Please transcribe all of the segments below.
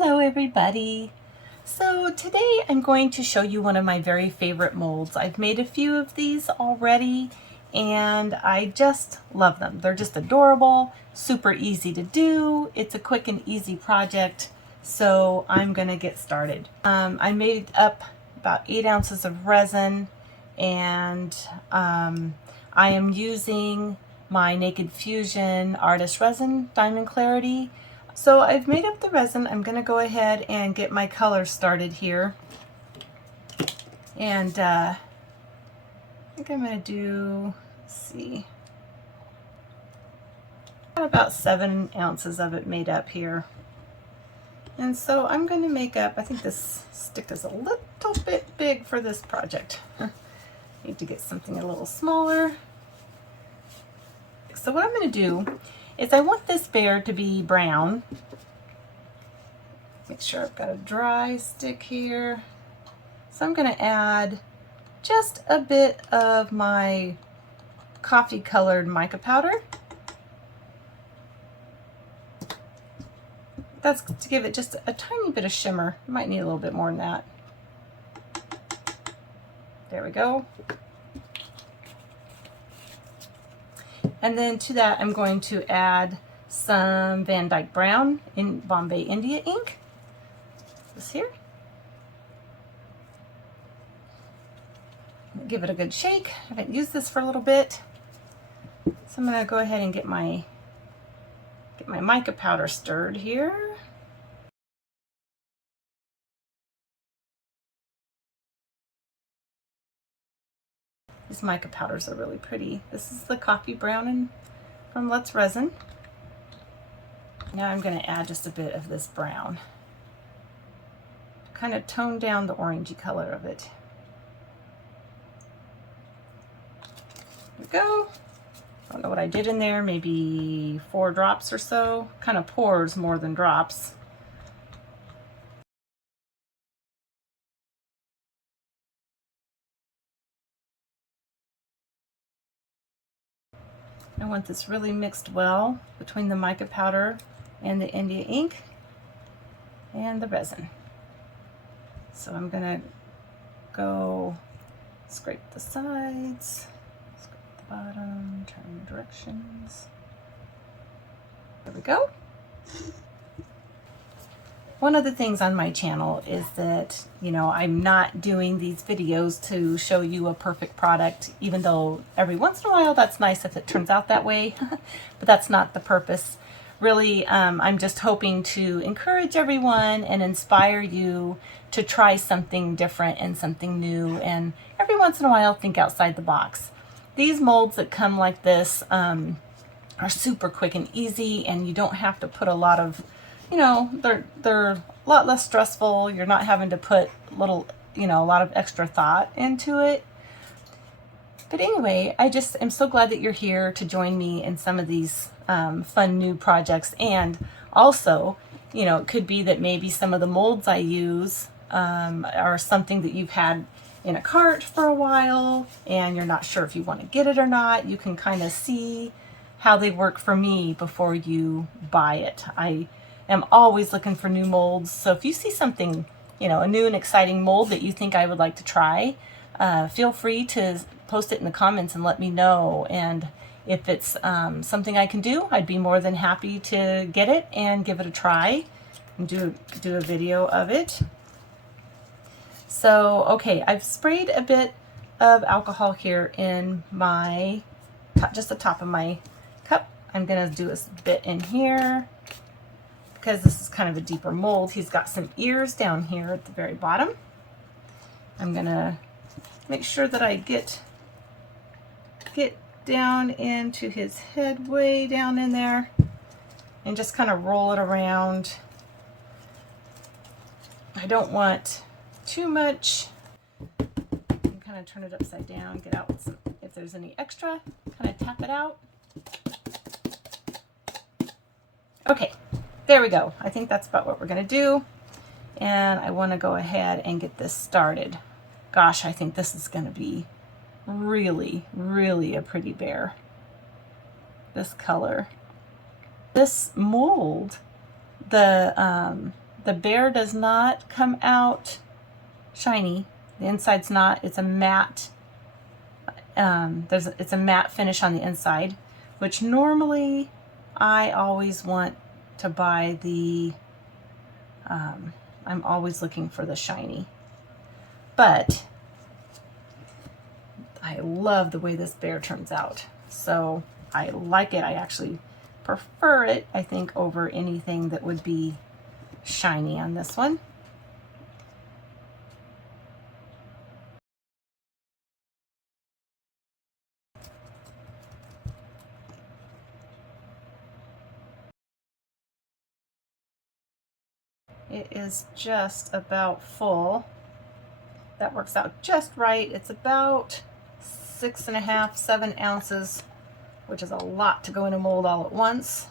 Hello everybody! So today I'm going to show you one of my very favorite molds. I've made a few of these already and I just love them. They're just adorable, super easy to do. It's a quick and easy project, so I'm gonna get started. I made up about 8 ounces of resin and I am using my Naked Fusion Artist Resin Diamond Clarity. So I've made up the resin. I'm going to go ahead and get my color started here. And I think I'm going to do, let's see, got about 7 ounces of it made up here. And so I'm going to make up, I think this stick is a little bit big for this project. Need to get something a little smaller. So what I'm going to do is I want this bear to be brown. Make sure I've got a dry stick here. So I'm going to add just a bit of my coffee colored mica powder. That's to give it just a tiny bit of shimmer. You might need a little bit more than that. There we go. And then to that, I'm going to add some Van Dyke Brown in Bombay India ink. This here. Give it a good shake. I haven't used this for a little bit. So I'm going to go ahead and get my mica powder stirred here. These mica powders are really pretty. This is the coffee brown from Let's Resin. Now I'm going to add just a bit of this brown to kind of tone down the orangey color of it. There we go. I don't know what I did in there, maybe 4 drops or so. Kind of pours more than drops. I want this really mixed well between the mica powder and the India ink and the resin. So I'm gonna go scrape the sides, scrape the bottom, turn directions. There we go. One of the things on my channel is that, you know, I'm not doing these videos to show you a perfect product, even though every once in a while that's nice if it turns out that way, but that's not the purpose. Really, I'm just hoping to encourage everyone and inspire you to try something different and something new, and every once in a while think outside the box. These molds that come like this are super quick and easy, and you don't have to put a lot of, you know, they're a lot less stressful. You're not having to put a lot of extra thought into it. But anyway, I just am so glad that you're here to join me in some of these fun new projects. And also, you know, it could be that maybe some of the molds I use are something that you've had in a cart for a while and you're not sure if you want to get it or not. You can kind of see how they work for me before you buy it. I am always looking for new molds. So if you see something, you know, a new and exciting mold that you think I would like to try, feel free to post it in the comments and let me know. And if it's something I can do, I'd be more than happy to get it and give it a try and do a video of it. So, okay, I've sprayed a bit of alcohol here in my, just the top of my cup. I'm gonna do a bit in here, because this is kind of a deeper mold. He's got some ears down here at the very bottom. I'm gonna make sure that I get down into his head, way down in there, and just kind of roll it around. I don't want too much. And kind of turn it upside down, get out some, if there's any extra, kind of tap it out. Okay. There we go. I think that's about what we're going to do. And I want to go ahead and get this started. Gosh, I think this is going to be really, really a pretty bear. This color. This mold, the the bear does not come out shiny. The inside's not. It's a matte. It's a matte finish on the inside, which normally I always want to buy the. I'm always looking for the shiny, but I love the way this bear turns out. So I like it. I actually prefer it, I think, over anything that would be shiny on this one. It is just about full. That works out just right. It's about 6.5, 7 ounces, which is a lot to go in a mold all at once.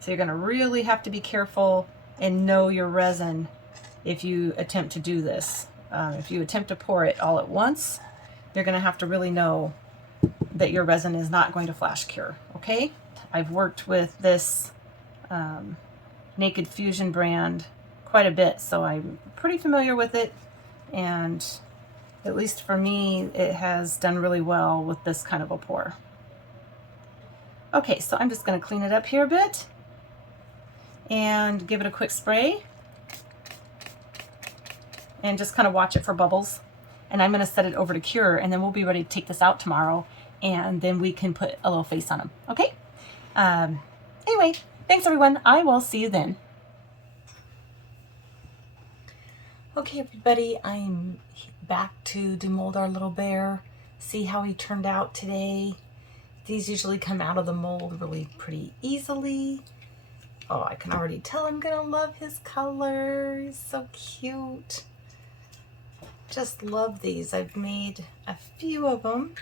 So you're gonna really have to be careful and know your resin if you attempt to do this. If you attempt to pour it all at once, you're gonna have to really know that your resin is not going to flash cure, okay? I've worked with this Naked Fusion brand quite a bit, so I'm pretty familiar with it, and at least for me, it has done really well with this kind of a pour. Okay, so I'm just gonna clean it up here a bit and give it a quick spray and just kind of watch it for bubbles. And I'm gonna set it over to cure, and then we'll be ready to take this out tomorrow, and then we can put a little face on them, okay? Anyway, thanks everyone. I will see you then. Okay, everybody, I'm back to demold our little bear. See how he turned out today. These usually come out of the mold really pretty easily. Oh, I can already tell I'm gonna love his color. He's so cute. Just love these. I've made a few of them,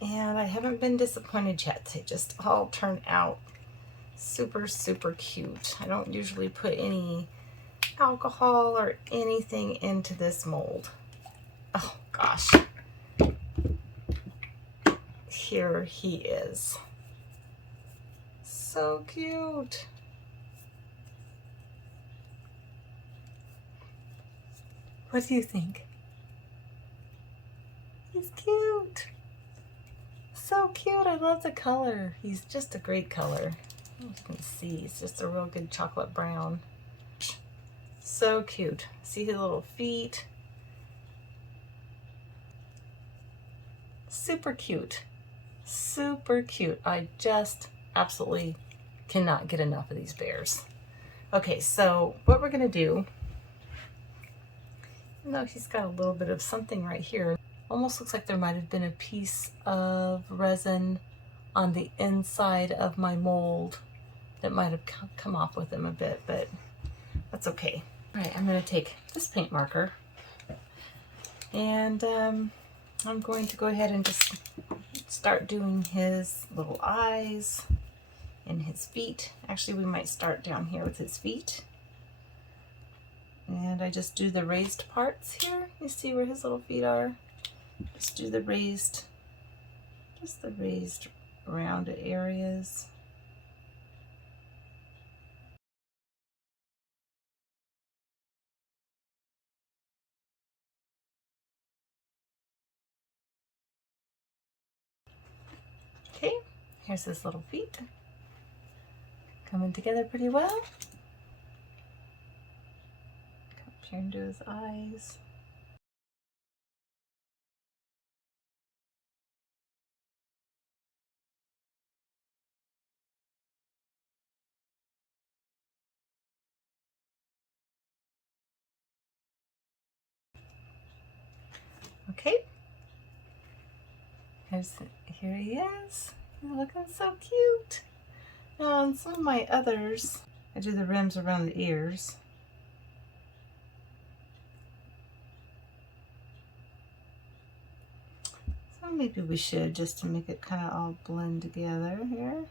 and I haven't been disappointed yet. They just all turn out super, super cute. I don't usually put any alcohol or anything into this mold. Oh gosh, here he is. So cute. What do you think? He's cute. So cute. I love the color. He's just a great color. As you can see, he's just a real good chocolate brown. So cute. See his little feet? Super cute. Super cute. I just absolutely cannot get enough of these bears. Okay, so what we're gonna do, even though he's got a little bit of something right here, almost looks like there might have been a piece of resin on the inside of my mold that might have come off with him a bit, but that's okay. All right, I'm gonna take this paint marker, and I'm going to go ahead and just start doing his little eyes and his feet. Actually, we might start down here with his feet. And I just do the raised parts here. You see where his little feet are? Just do the raised, just the raised rounded areas. Okay, here's his little feet. Coming together pretty well. Come up here and do his eyes. Okay. Here he is. He's looking so cute. Now on some of my others, I do the rims around the ears. So maybe we should, just to make it kind of all blend together here.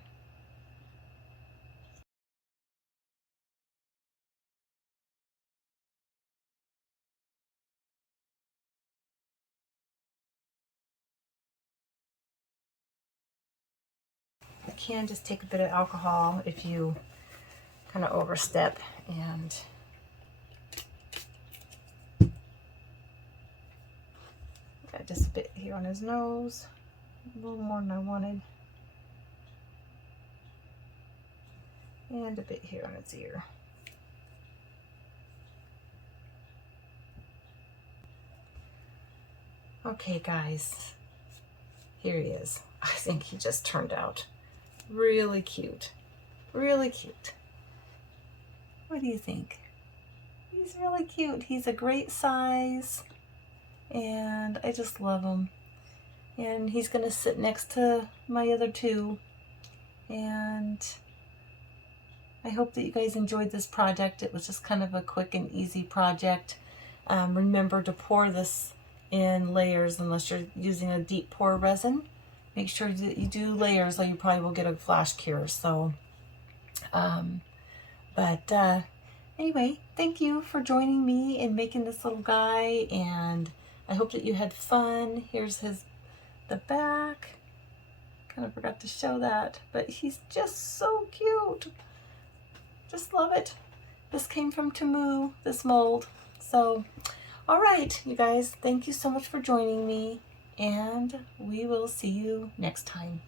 You can just take a bit of alcohol if you kind of overstep, and got just a bit here on his nose, a little more than I wanted, and a bit here on his ear. Okay guys, here he is. I think he just turned out really cute. Really cute. What do you think? He's really cute. He's a great size, and I just love him. And he's gonna sit next to my other two. And I hope that you guys enjoyed this project. It was just kind of a quick and easy project. Remember to pour this in layers unless you're using a deep pour resin. Make sure that you do layers or you probably will get a flash cure. So, anyway, thank you for joining me in making this little guy, and I hope that you had fun. Here's the back. Kind of forgot to show that, but he's just so cute. Just love it. This came from Temu, this mold. So, all right, you guys, thank you so much for joining me, and we will see you next time.